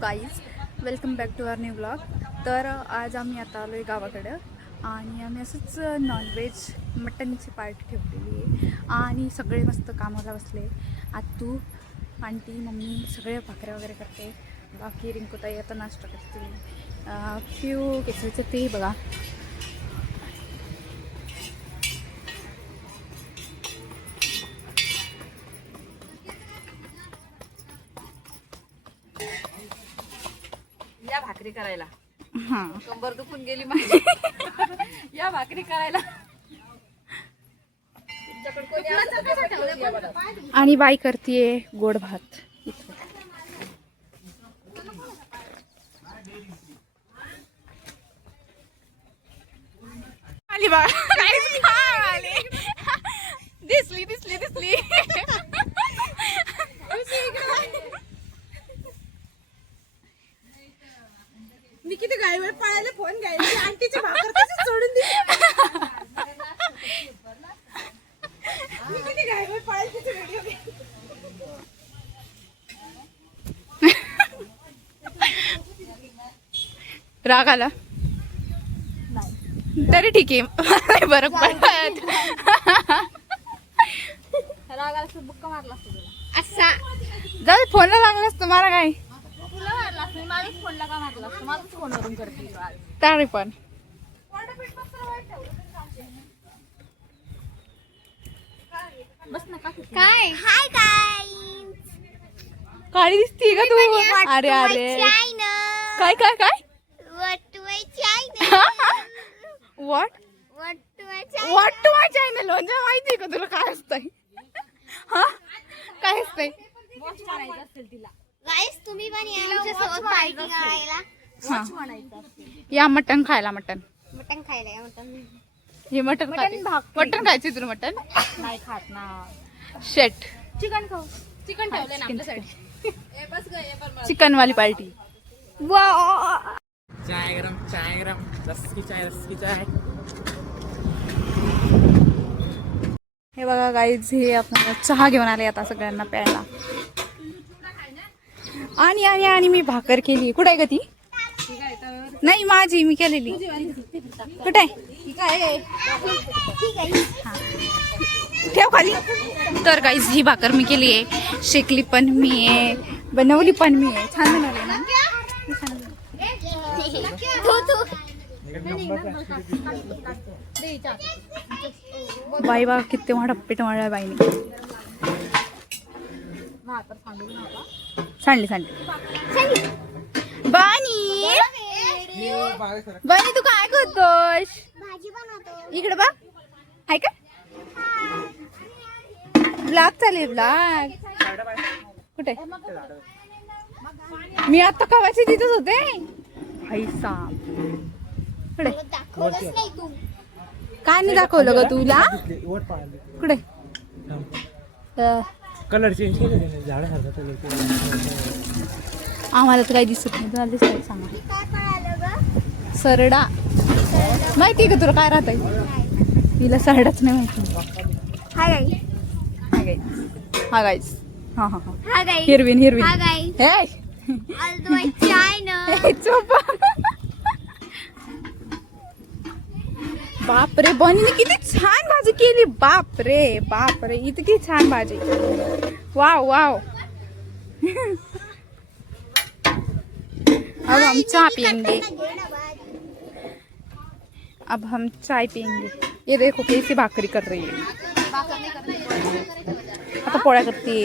Guys, welcome back to our new blog. तर आज आम्ही आता आलो आहे गावाकडं आणि आम्ही असंच नॉनव्हेज मटनची पार्टी ठेवलेली आहे आणि सगळे मस्त कामाला बसले. आत्तू, आंटी, मम्मी सगळे भाकऱ्या वगैरे करते. बाकी रिंकूताई आता नाश्ता करते. पिऊ केसाचं ते बघा. या भाकरी करायला हां, कंबर दुखून गेली माझी. या भाकरी करायला. आणि बाई करतीये गोड भात. आली बा दिसली दिसली दिसली. मी किती गाई वेळ पळायला फोन घ्यायला आंटीची भाकर कशी सोडून दिली. मी किती गाई वेळ पळायला तिची व्हिडिओ घे. राग आला तरी ठीक आहे. बरं पडत रागाला बुक्का मारला असतो तुला. असा जाऊ फोनला लागला असतं मला काय. तुला मारला असतो माझ्याच फोनला का मारला असतो. माझ्याच फोनवरून करते तू आज. तरी पण बस ना का काय हाय काय काळी दिसतीये का तू. अरे अरे काय काय काय what what to my channel म्हणजे माहितीये का तुला काय असतंय. हा काय असतंय. वॉच मारायचं असेल तिला. गाईस तुम्ही पण या आमच्या सोबत पार्टी करायला. हा म्हणायचं असेल. या मटण खायला. मटण मटण खायला या मटण. हे मटण खाते. मटण खायचे तुला. मटण नाही खात ना. शेट चिकन खाऊ. चिकन ठेवलंय ना आपल्यासाठी. बस ग, पण मला चिकन वाली पार्टी. चाय गरम रस्की चाय. हे बघा गाईज, हे आपल्याला चहा घेऊन आले आता सगळ्यांना प्यायला. आणि आणि आणि मी भाकर केली. कुठे आहे ग ती. नाही माझी मी केलेली. कुठे आहे. ठेव खाली. तर गाईज ही भाकर मी केली आहे. शेकली पण मी आहे, बनवली पण मी आहे. छान बनवली ना. बाई बा किती मोठा पीठ मळला बाईने. सांडली बानी. बानी तू काय करतोस. भाजी बनवतो. इकडे बा. आहे का ब्लॉग चालेल. ब्लॉग कुठे. मी आता कवाची तिथंच होते. पैसा कुठे. दाखवलंच नाही तू. काय नाही दाखवलं ग तुला. कुठे कलर चेंज केले झाडासारखा कलर. आम्हाला तर काही दिसत नाही. तुला दिसत सांगा. काय पळालं ग. सरडा माहिती का तुला काय राहत आहे. तिला सरडाच नाही माहिती. हा गाई. हा गाईस. हा हा हा हा गाई. हिरवीन हा गाई. हे अलदोय चाय न. हे चुप. बापरे बनीने किती छान भाजी केली. बापरे इतकी छान भाजी. वाव अब हम चाय पियेंगे. अब हम चाय पियेंगे. ये देखो कैसी भाकरी कर रही है. आता पोळ्या करते.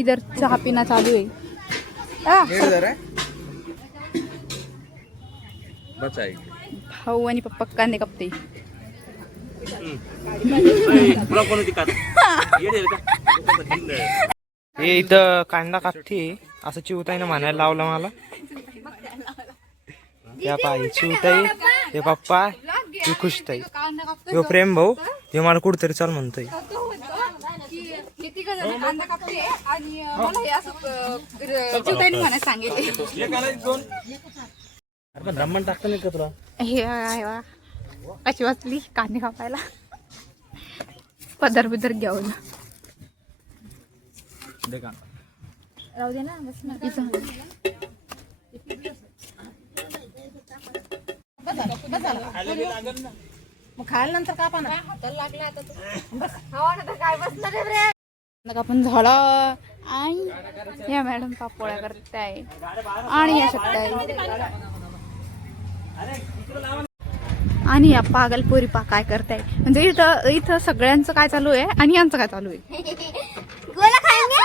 इधर चहा पिना चालू है. भाऊ आणि पप्पा कांदे कापते. हे इथं कांदा कापते असं चिवताईनं म्हणायला लावलं मला. या पायी चिवताई, हे पप्पा, ही खुशताई, हे प्रेम भाऊ, हे मला कुठतरी चाल म्हणतोय. ब्राह्मण टाकता नाही का तुला. हे कशी वाचली कांदे कापायला. पदर बिदर घेऊन राहू दे ना बस ना इथं बस झालं मग खायला नंतर का पण लागला आता तू काय बसलं रे रे मग आपण झालं आणि या मॅडम पापोळ्या करताय आणि या शकताय आणि या पागलपोरी काय करताय म्हणजे इथं इथं सगळ्यांचं काय चालू आहे आणि यांचं काय चालू आहे. गोला खाएंगे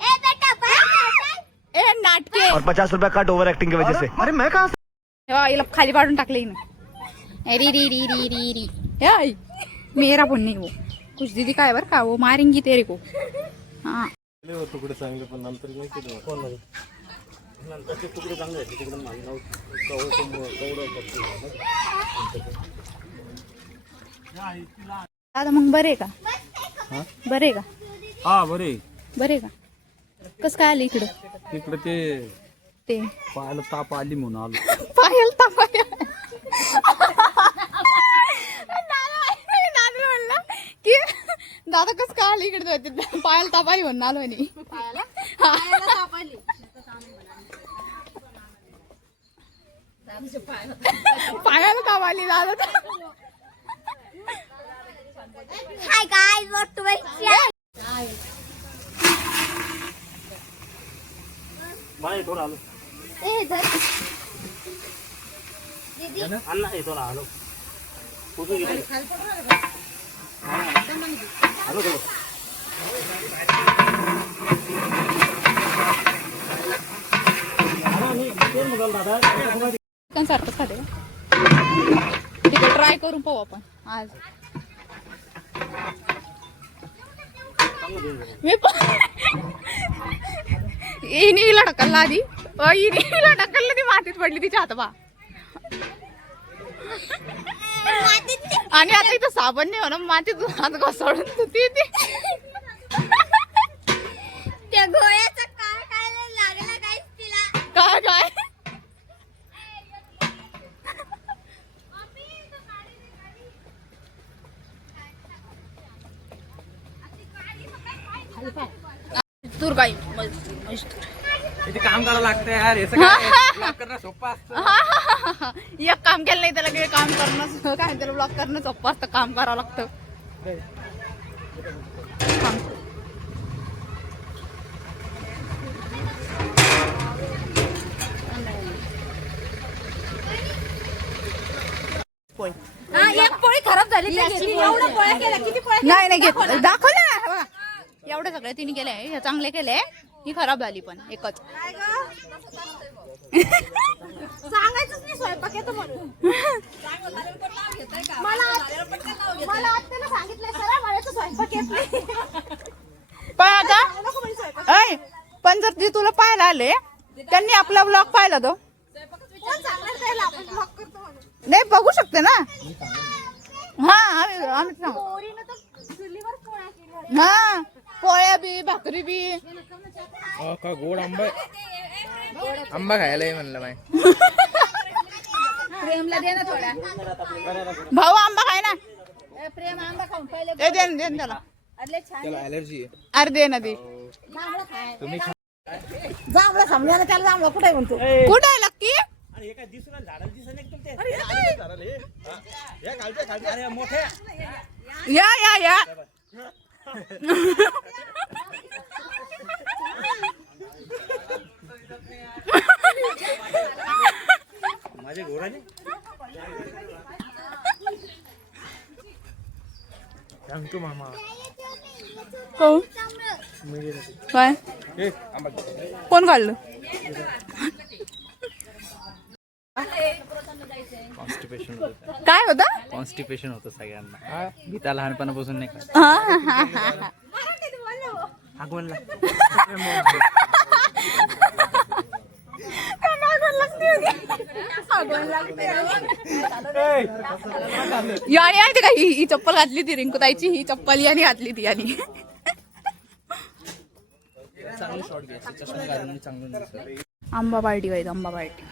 ए बेटा ए नाटके और 50 रुपया कट ओवर एक्टिंग की वजह से अरे मैं कहाँ तेव्हा हिला खाली पाडून टाकले हिने री री री री री री याय मेरा फोन नाही वो कुछ दीदी काय बर का वो मारेंगी तेरे को हाँ तुकडे चांगले पण नंतर नाही केलं कोण नंतर ते तुकडे चांगले आहेत तिकडे दादा मग बरे का बरे का हा बरे बरे का कस काय आले इकडं तिकडे ते पाहायला ताप आली म्हणून आलो पायल तापाय दादा म्हणला की दादा कस काय आले इकडे पायल तापाली म्हणून आलो आणि पायाला ताप आली दादा hi guys what to my channel मला इथून आलो ए धर दीदी अण्णा इथून आलो कुठून गेले आलो तो चिकन सारखंच खाते ठीक आहे ट्राय करून पाहू आपण आज मी हिला ढकलला आधी हिला ढकललं ती मातीत पडली तिच्या हातबा आणि आता इथं साबण नाही म्हणून मातीत हात घसळून ती त्या गोळ्याचा काय काय लागला गाइस तिला काय काय तूर गाई इथे काम करावं लागतं यार याचं काय करणं सोपं असतं एक काम केलं नाही त्याला काही काम करणं काय त्याला ब्लॉक करणं सोपं असतं काम करावं लागतं एक पोळी खराब झाली एवढं पोळ्या केल्या किती पोळ्या नाही घेत दाखवलं एवढं सगळं तिने केलंय हे चांगले केले ही खराब झाली पण एकच सांगायचंच नाही स्वयंपाक येतो म्हणून मला आत्याला सांगितलंय सर मला तर स्वयंपाक येत नाही पण आता नको म्हणे स्वयंपाक ऐ पण जर ती तुला पाहायला आले त्यांनी आपला ब्लॉग पाहिला तो कोण सांगणार त्याला आपण ब्लॉक करतो म्हणून नाही बघू शकते ना हा आम्ही सांगू पोरीनं तर चुलीवर पोळ्या केल्या हा पोळ्या बी भाकरी बी का गोड आंबा आंबा खायला म्हणलं माय प्रेमला दे ना थोडा भाऊ आंबा खाय ना प्रेम आंबा खाऊन पहिले ए दे ना, दे ना त्याला अरे छान त्याला अलर्जी आहे अरे दे ना दे जांभळं खाय तुम्ही जांभळं समजायला त्याला जांभळं कुठे म्हणतो कुठं आहे लक्की अरे मोठे या या या माझे घोडाने सांगतो मामा कोण काय कोण काढलं कॉन्स्टिपेशन होतं काय होतं कॉन्स्टिपेशन होतं सगळ्यांना गीता लहानपणापासून नाही खात आगवणला याने माहिती का ही चप्पल घातली ती रिंकूताईची ही चप्पल याने घातली ती आणि चांगली शॉट घ्यायची चष्मा घालून चांगलं दिसतं. आंबा पार्टी व्हायचं आंबा पार्टी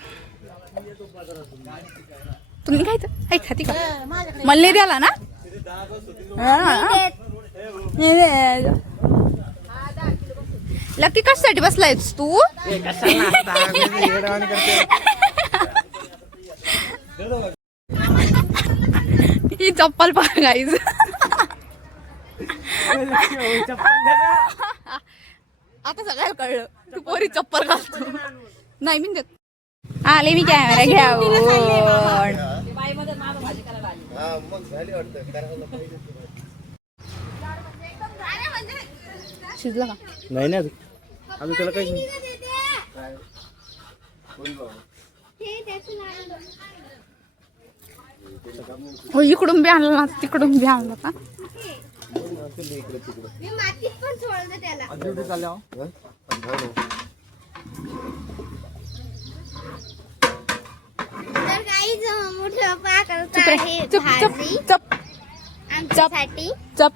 तुम्ही खायचं आई खाती का मला द्याला ना लकी कशासाठी बसलायस तू? ही चप्पल पहा गाईज. आता सगळ्याला कळलं तू पोरी चप्पल घालतो. नाही मी देत. आले मी कॅमेरा घ्यावून. शिजलं का? नाही ना अजून त्याला काही नाही. हो इकडून बी आणलं ना तिकडून बी आणलं का? मी मातीत पण सोडलं त्याला. तर गाईज मोठं पाकळत आहे चुप चुप भाजी चप आमच्यासाठी. चप.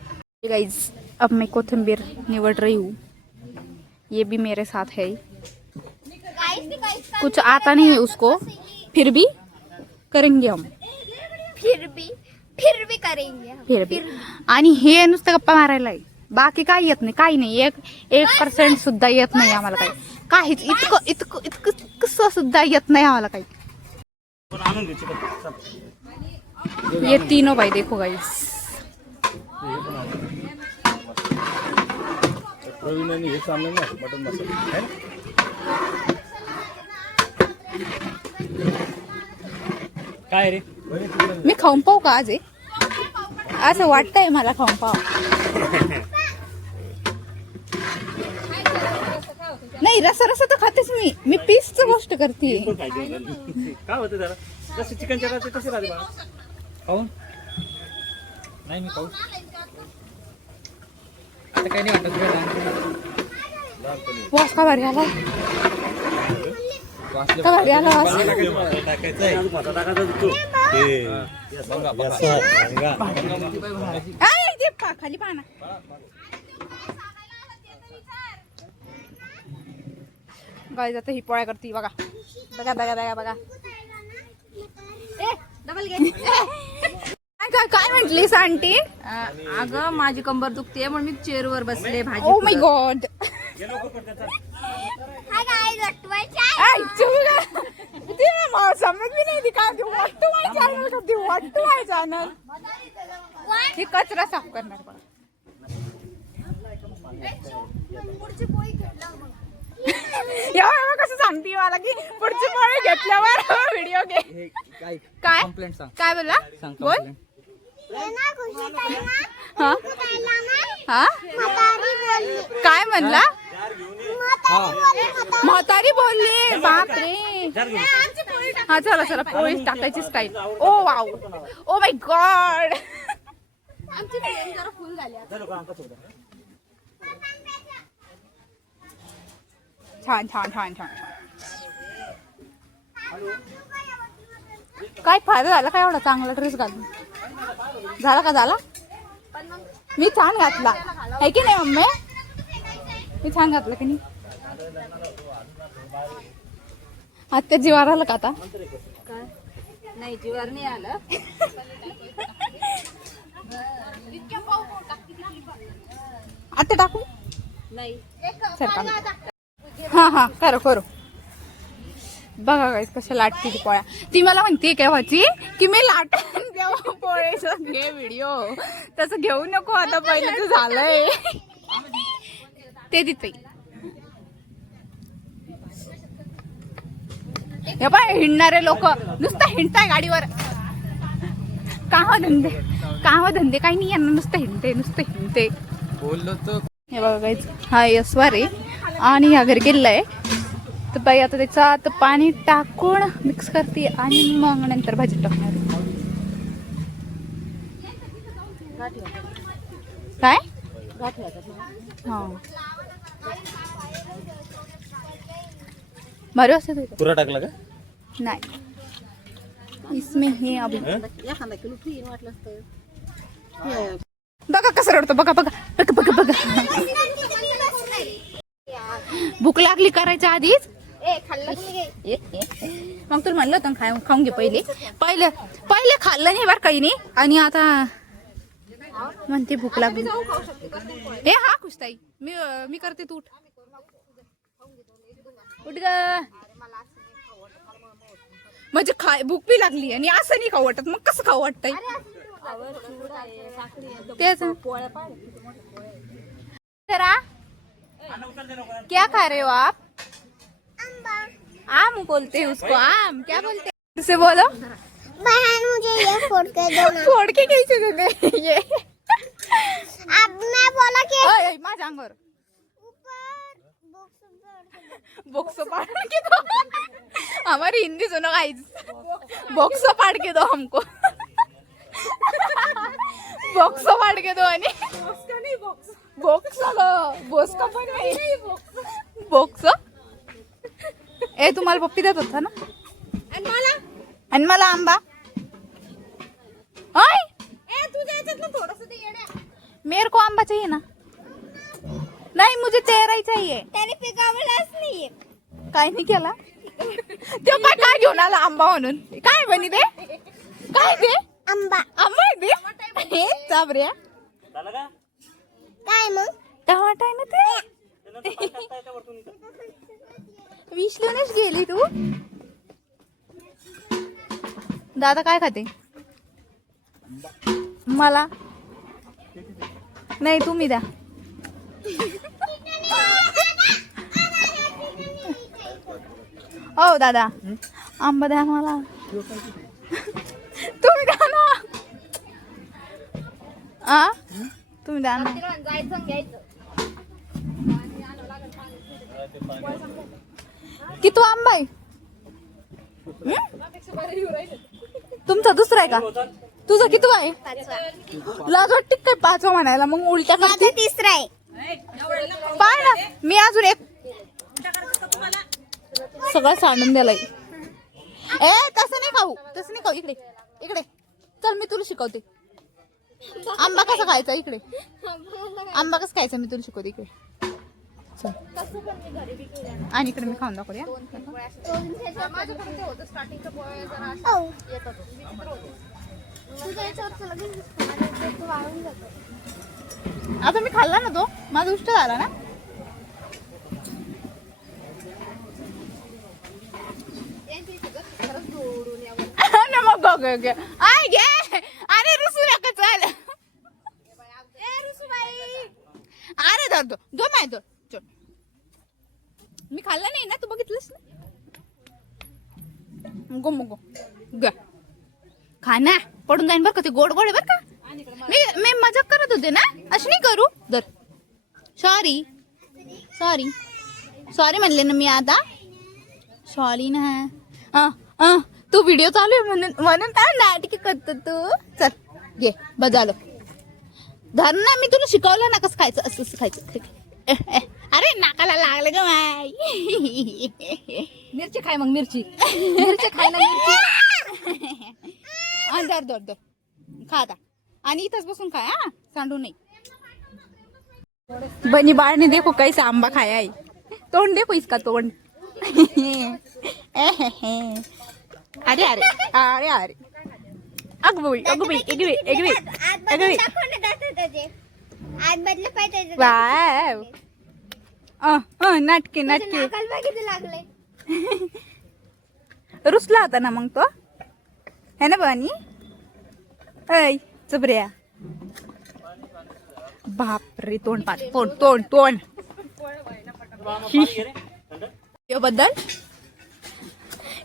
गाइस अब मैं कोथिंबीर निवड रही हूँ. ये भी मेरे साथ है. कुछ आता नहीं है उसको, फिर भी करेंगे हम. फिर भी करेंगे हम. फिर भी. आणि हे नुसतं गप्पा मारायला आहे. बाकी काही येत नाही, काही नाही. 1% सुद्धा येत नाही आम्हाला काही. काहीच इतकं इतकं इतकं कसं सुद्धा येत नाही आम्हाला काही. ये तीनों भाई देखो गाइस. प्रवीण आणि हे सामने ना मटन मसाला है ना. काय रे मी खाऊन पाहू का आज? असं वाटतंय मला खाऊन पाहू. नाही रसा तर खातेच मी पीसच गोष्ट करते. काय होतं त्याला जसं चिकन चकाते तसे राहते बाळा. खाऊन नाही मी खाऊ आता काही नाही वाटत. वास का भारी आला. का भारी आला वास. ते खाली पाहा ना. गाईज आता ही पोळ्या करते बघा बघा बघा बघा बघा. काय म्हटलीस आंटी? अगं माझी कंबर दुखते म्हणून मी चेअरवर बसले भाजी. Oh my God. हा गाईज अटवायची. समज भी नाही दिखा. व्हॉट टू माय चॅनल करते. What to my channel. हे कचरा साफ करणार बघा. एवढं कसं सांगते मला की पुढची पोळी घेतल्यावर व्हिडिओ घे. काय कंप्लेंट सांग. काय बोला? सांग बोल. complaint. हा हा काय म्हणला? म्हातारी बोलली. बापरे. हा चला चला पोळी टाकायची style. Oh wow. Oh my God. आमची फ्लेम जरा फुल झाली. छान छान छान छान. काय फायदा झाला काय एवढा चांगला ड्रेस घालून? झाला का झाला? मी छान घातला आहे की नाही मम्मी? मी छान घातलं की नाही? आत्या जीवार आलं का आता? नाही जीवार नाही आलं. आता टाकू नाही हा हा करो करो. बघा काय कशा लाटती ती पोळ्या. ती मला म्हणते केव्हाची की मी लाटून देऊ पोळ्याचं घे व्हिडिओ. तसं घेऊ नको आता पहिले तर झालंय ते तिथे. हे पाय हिंडणारे लोक नुसतं हिंडताय गाडीवर. काम धंदे काही नाही यांना. नुसतं हिंडते बोललो तर हे बघा गाईज हा यस्वार आहे आणि ह्या घरी गेलेला आहे. तर बाई आता त्याच्यात पाणी टाकून मिक्स करते आणि मग नंतर भाजी टाकणार. काय हा बरं असं पुरा टाकला का? नाही इसमें हे अभी एखादा किलो फ्री वाटलं असतं. बघा कसं रडतो. बघा बघा बघा बघा बघा. भूक लागली करायच्या आधीच. मग तुला म्हणलं होतं खाऊन घे. पहिले खाल्लं नाही बरं काही नाही आणि आता म्हणते भूक लागली. हे हा खुशताई मी करते तू. उठ ग. म्हणजे खाय भूक बी लागली आणि असं नाही खाऊ वाटत, मग कसं खाऊ वाटतंय तेच. जरा क्या खा रहे हो आप? आम बोलते हैं उसको, आम क्या बोलते हैं उसे, बोलो. बहन मुझे ये फोड़ के दो ना. फोड़ के कैसे देते ये? अब मैं बोला कि ओए, ओए, माझ्या अंगावर बॉक्स पाड़ के दो. हमारी हिंदी सुनो गाइस, बॉक्स पाड़ के दो हमको. बॉक्स पाड़ के दो आणि बॉक्स बॉक्स का पण नाही बॉक्स. ए तुम्हाला पप्पी देत होता ना, आणि मला आंबा. ओय तुझ्या याच्यातलं थोडंसं दे येड्या. मेरे को आंबा चाहिए ना. नहीं मुझे तेरा ही चाहिए. त्याने पिकावलाच नाहीये. काय नाही केला तो. काय घेऊन आला आंबा म्हणून? काय बनी दे, काय दे? आंबा. आंबा दे. हे चाबऱ्या झालं का? काय मग? टमाटा आहे ना ते. त्यानंतर पाणी टाकता येतं वरतून इथं. विसलूनच गेली तू. दादा काय खाते? मला नाही, तुम्ही द्या. हो दादा आंबा द्या मला. तुम्ही द्या ना. आ तुम्ही द्या ना. किती आंबा आहे? तुमचा दुसरा आहे का? तुझा किती आहे? लाज वाटते काय पाचवा म्हणायला? मग उलट्या करते. तिसरा आहे. पाय ना, मी अजून एक सगळं सांडून दिलाय. ए तसं नाही खाऊ, तसं नाही खाऊ. इकडे इकडे चल, मी तुला शिकवते आंबा कसा खायचा. इकडे आंबा कसा खायचा मी तुला शिकवते. इकडे चल, आणि इकडे मी खाऊन दाखवते. आता मी खाल्ला ना तो, माझा उष्ट झाला ना. मग आय घे. अरे रुसू नका. चाल अरे धर दो दो माय दो. मी खाल्ला नाही ना, तू बघितलंस ना. गो मग ग खा ना, पडून जाईन बरं का. ते गोड गोड आहे बरं का. मी मजाक करत होते ना, अशी नाही करू. दर सॉरी सॉरी सॉरी म्हणले ना मी आता. सॉरी ना. तू व्हिडिओ चालू आहे म्हणून म्हणून काय नाटकी करतो तू. चल घे बजालो. धर ना, मी तुला शिकवलं ना कसं खायचं. असं खायचं. अरे नाकाला लागलं ग माय. मिरची खाय मग. मिरची मिरची खाय ना. मिरची दर दर दर खा आता. आणि इथंच बसून खाय हा, सांडू नाही. बनी बाळने देखो कैसा आंबा खाया है. तोंड देखो इसका तोंड. अरे अरे अरे अरे अगबी अगबी अगबी अगबी अगबी. आज बदले पाहिजे. वाव. नाटके नाटके. किती लागले. रुसला होता ना मग तो, है ना बानी. ऐ चबऱ्या. बापरे तोंड पाच. तोंड तोंड तोंड. बद्दल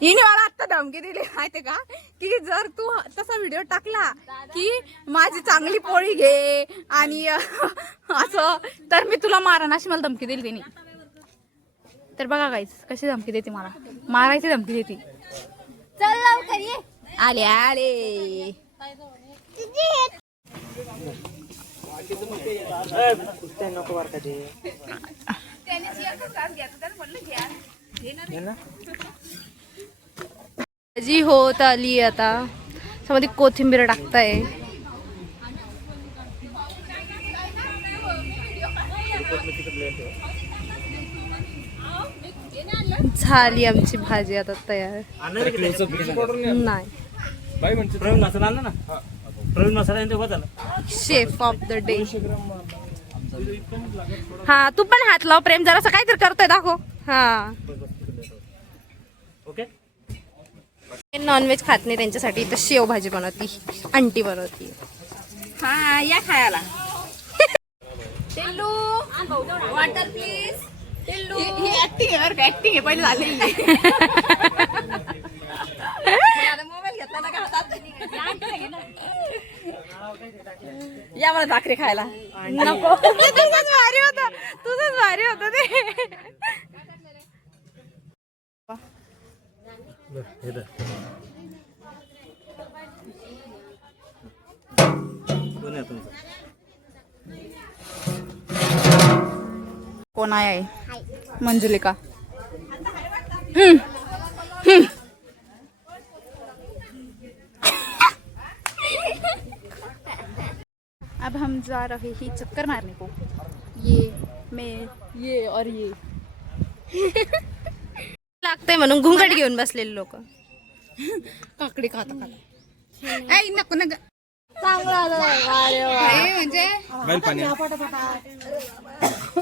हिने मला आता धमकी दिली माहिती का, की जर तू तसा व्हिडिओ टाकला की माझी चांगली पोळी घे आणि असं, तर मी तुला मारण, अशी मला धमकी दिली तिने. तर बघा गाईस कशी धमकी देते मला. मारायची धमकी देते. चल लवकर ये. आले आले. नको बार का ते. भाजी होत आली आता. त्यामध्ये कोथिंबीर टाकताय. झाली आमची भाजी आता तयार. नाही, प्रवीण मसाला आणला ना. प्रवीण मसाला ते होत आला. Chef of the day. हा तू पण हात लाव प्रेम, जरासं काहीतरी करतोय दाखव. हा नॉनव्हेज खात नाही त्यांच्यासाठी इथं शेवभाजी बनवती, आंटी बनवती. हा या खायला. Water please. ही ऍक्टिंग आहे, ऍक्टिंग आहे पहिले झालेली. मोबाईल घेतला ना का हातात. या मला भाकरी खायला. नको. तुझंच भारी होतं, तुझंच भारी होतं ते. कोण आहे? मंजुलिका. अब हम जा रहे हैं चक्कर मारने को. ये मैं ये और ये. लागतंय म्हणून घुंगट घेऊन बसलेले लोक. काकडी खाता खाता. ऐ नको ना ग. म्हणजे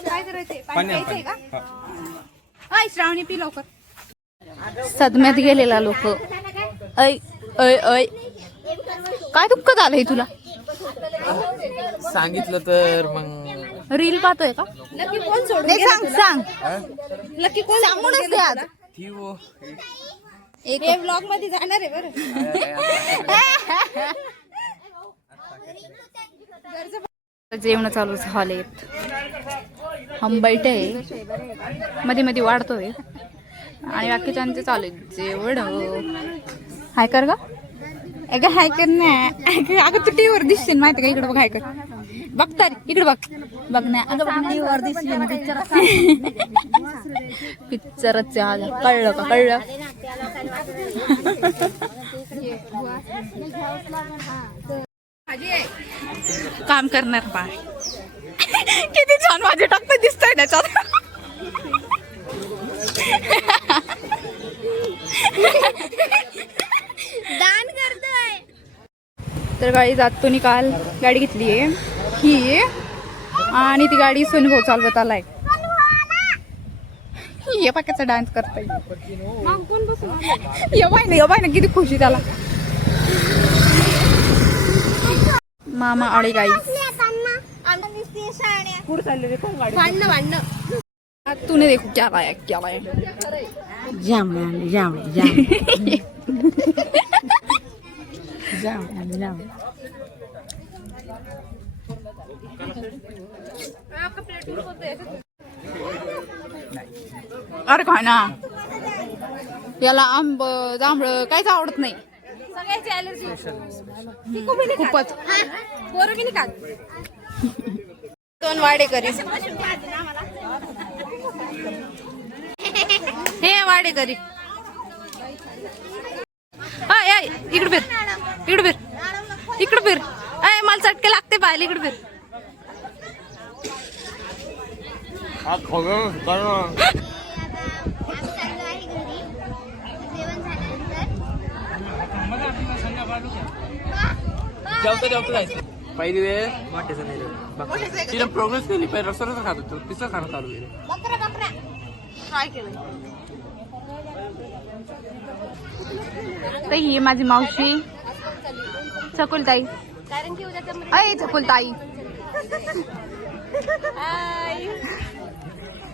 काय करायचंय? पाणी प्यायचंय का? ऐ श्रावणी पी लवकर. सदम्यात गेलेला लोक. ऐ ऐ ऐ काय दुःख झालंय तुला? सांगितलं तर मग रील पाहतोय का? नक्की कोण सोडून नाही, सांग सांग. नक्की कोण सांगूनच दे आज. एक ब्लॉग मध्ये जाणार आहे बरं. जेवण चालू झालेत. हंबैठे मध्ये मध्ये वाढतोय आणि बाकीच्यांचे चालू आहे जेवण. हाय कर का? अगं हाय कर ना. अगं तू टीव्हीवर दिसशील माहिती का? इकडे बघ, हाय कर. बघता इकडे बघ. बघ ना टीव्हीवर दिसशील. पिक्चरच कळलं का? कळलं. काम करणार बा. किती छान माझे टप्पे दिसतोय त्याच्यात. दान करतोय. तर गाडी जातो निकाल. गाडी घेतली आहे ही आणि ती गाडी सोनभाऊ चालवत आलाय. ये पाक्याचा डान्स करताय. ये बाय ना किती खुशी त्याला. मामा आळे गाई. तूने देखो क्या लाया क्या लाया. अरे काय ना याला आंब जांभळ काहीच आवडत नाही. सगळ्याची ॲलर्जी. खूपच. बोरं बी नाही खात. दोन वाडेकरी. हे वाडेकरी. इकडे फिर, इकडे फिर, इकडे फिर. अय मला चटके लागते पाहिले. इकडे फिर. पहिली वेळ मोठ्याचं नाही तिला प्रोग्रेस केली. पहिले रस्ता खात होतो. तिचं खाणं चालू केलं. तर ही माझी मावशी छकुलताई. अय छकुलताई.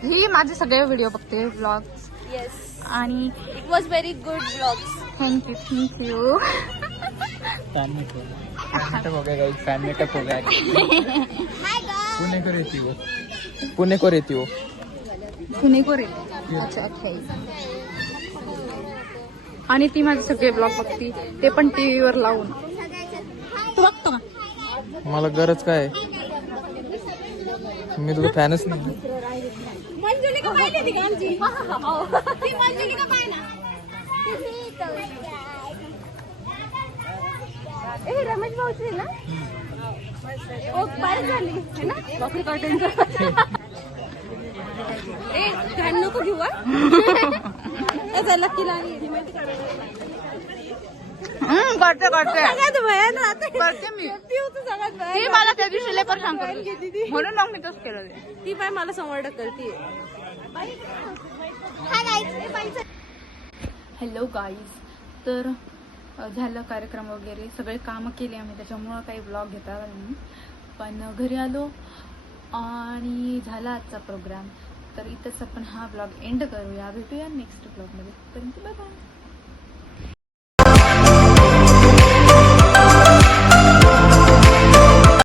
ही माझे सगळे व्हिडिओ बघते व्लॉग. आणि it was very good blogs. Thank you. Fan meetup हो गया. पुणे को रहती हो. पुणे को रे. अच्छा अच्छा. आणि ती माझे सगळे ब्लॉग बघती ते पण टीव्हीवर लावून. तू बघतो का? मला गरज काय? मी तुझा फॅनच नाही. मंजुलिका पाहिली ती का आमची? ती मंजुलिका पाहिली ना. ए रमेश भाऊची ना. ओ बाहेर झाली है ना. बापरे काय टेन्शन. ए घाण नको घेऊ. लकीला करते करते मी. ती मला त्या दिवशी लय परेशान करते म्हणून मग मी तसं केलं. ती बाय मला संवर्धक करते. Hello guys. तर झालं कार्यक्रम वगैरे सगळे कामं केली आम्ही, त्याच्यामुळं काही ब्लॉग घेता आला नाही. पण घरी आलो आणि झाला आजचा प्रोग्राम. तर इथंच आपण हा ब्लॉग एंड करूया. भेटूया नेक्स्ट ब्लॉगमध्ये. पर्यंत बाय बाय.